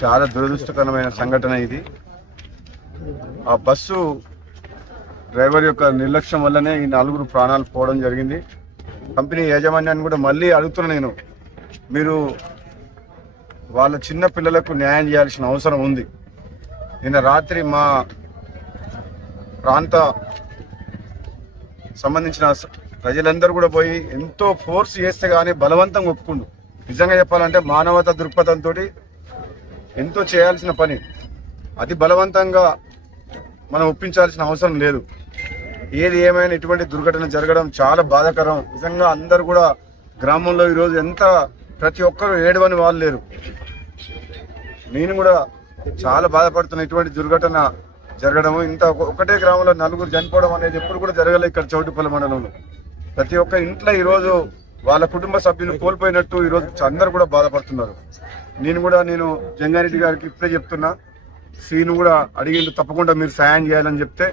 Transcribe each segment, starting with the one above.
చాలా దురదృష్టకరమైన సంఘటన ఇది. ఆ బస్సు డ్రైవర్ యొక్క నిర్లక్ష్యం వల్లనే ఈ నలుగురు ప్రాణాలు పోవడం జరిగింది. కంపెనీ యాజమాన్యాన్ని కూడా మళ్ళీ అడుగుతున్నా నేను. మీరు వాళ్ళ చిన్న పిల్లలకు న్యాయం చేయాల్సిన అవసరం ఉంది. నిన్న రాత్రి మా ప్రాంత సంబంధించిన ప్రజలందరూ కూడా పోయి ఎంతో ఫోర్స్ చేస్తే కానీ బలవంతంగా ఒప్పుకుండు. నిజంగా చెప్పాలంటే మానవత దృక్పథంతో ఎంతో చేయాల్సిన పని. అతి బలవంతంగా మనం ఒప్పించాల్సిన అవసరం లేదు. ఏది ఏమైనా ఇటువంటి దుర్ఘటన జరగడం చాలా బాధాకరం. నిజంగా అందరు కూడా గ్రామంలో ఈరోజు ఎంత ప్రతి ఒక్కరూ ఏడవని వాళ్ళు లేరు. నేను కూడా చాలా బాధపడుతున్న ఇటువంటి దుర్ఘటన జరగడము. ఇంత ఒక- ఒకటే గ్రామంలో నలుగురు చనిపోవడం అనేది ఎప్పుడు కూడా జరగలేదు ఇక్కడ చౌటిపల్లి మండలంలో. ప్రతి ఒక్క ఇంట్లో ఈరోజు వాళ్ళ కుటుంబ సభ్యులు కోల్పోయినట్టు ఈరోజు అందరు కూడా బాధపడుతున్నారు. నేను కూడా నేను జంగారెడ్డి గారికి ఇప్పుడే చెప్తున్నా. సీను కూడా అడిగిండు తప్పకుండా మీరు సాయం చేయాలని చెప్తే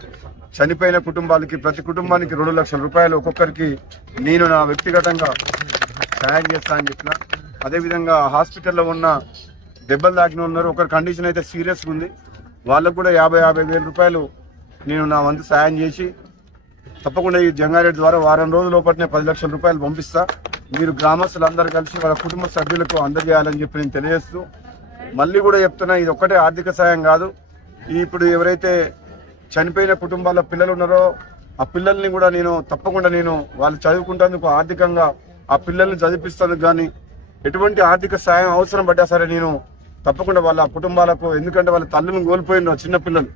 చనిపోయిన కుటుంబాలకి ప్రతి కుటుంబానికి రెండు లక్షల రూపాయలు ఒక్కొక్కరికి నేను నా వ్యక్తిగతంగా సాయం చేస్తా అని చెప్పిన. అదేవిధంగా హాస్పిటల్లో ఉన్న దెబ్బలు తాకిన ఉన్నారు. ఒకరి కండిషన్ అయితే సీరియస్గా ఉంది. వాళ్ళకు కూడా యాభై యాభై వేల రూపాయలు నేను నా వంతు సాయం చేసి తప్పకుండా ఈ జంగారెడ్డి ద్వారా వారం రోజుల లోపలనే పది లక్షల రూపాయలు పంపిస్తా. మీరు గ్రామస్తులందరూ కలిసి వాళ్ళ కుటుంబ సభ్యులకు అందజేయాలని చెప్పి నేను తెలియజేస్తూ మళ్ళీ కూడా చెప్తున్నా ఇది ఒక్కటే ఆర్థిక సాయం కాదు. ఇప్పుడు ఎవరైతే చనిపోయిన కుటుంబాల పిల్లలు ఉన్నారో ఆ పిల్లల్ని కూడా నేను తప్పకుండా నేను వాళ్ళు చదువుకుంటేందుకు ఆర్థికంగా ఆ పిల్లల్ని చదివిస్తాను కానీ ఎటువంటి ఆర్థిక సాయం అవసరం పడ్డా సరే నేను తప్పకుండా వాళ్ళ కుటుంబాలకు ఎందుకంటే వాళ్ళ తల్లిని కోల్పోయిన చిన్న పిల్లలు.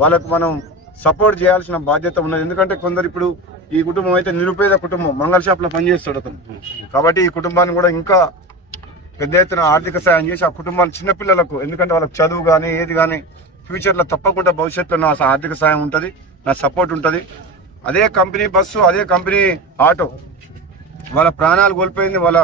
వాళ్ళకు మనం సపోర్ట్ చేయాల్సిన బాధ్యత ఉన్నది. ఎందుకంటే కొందరు ఇప్పుడు ఈ కుటుంబం అయితే నిరుపేద కుటుంబం మంగళ షాప్లో పనిచేస్తాడు అతను. కాబట్టి ఈ కుటుంబాన్ని కూడా ఇంకా పెద్ద ఎత్తున ఆర్థిక సాయం చేసి ఆ కుటుంబాన్ని చిన్నపిల్లలకు ఎందుకంటే వాళ్ళకి చదువు కానీ ఏది కానీ ఫ్యూచర్లో తప్పకుండా భవిష్యత్తులో నా ఆర్థిక సాయం ఉంటుంది నా సపోర్ట్ ఉంటుంది. అదే కంపెనీ బస్సు అదే కంపెనీ ఆటో వాళ్ళ ప్రాణాలు కోల్పోయింది వాళ్ళ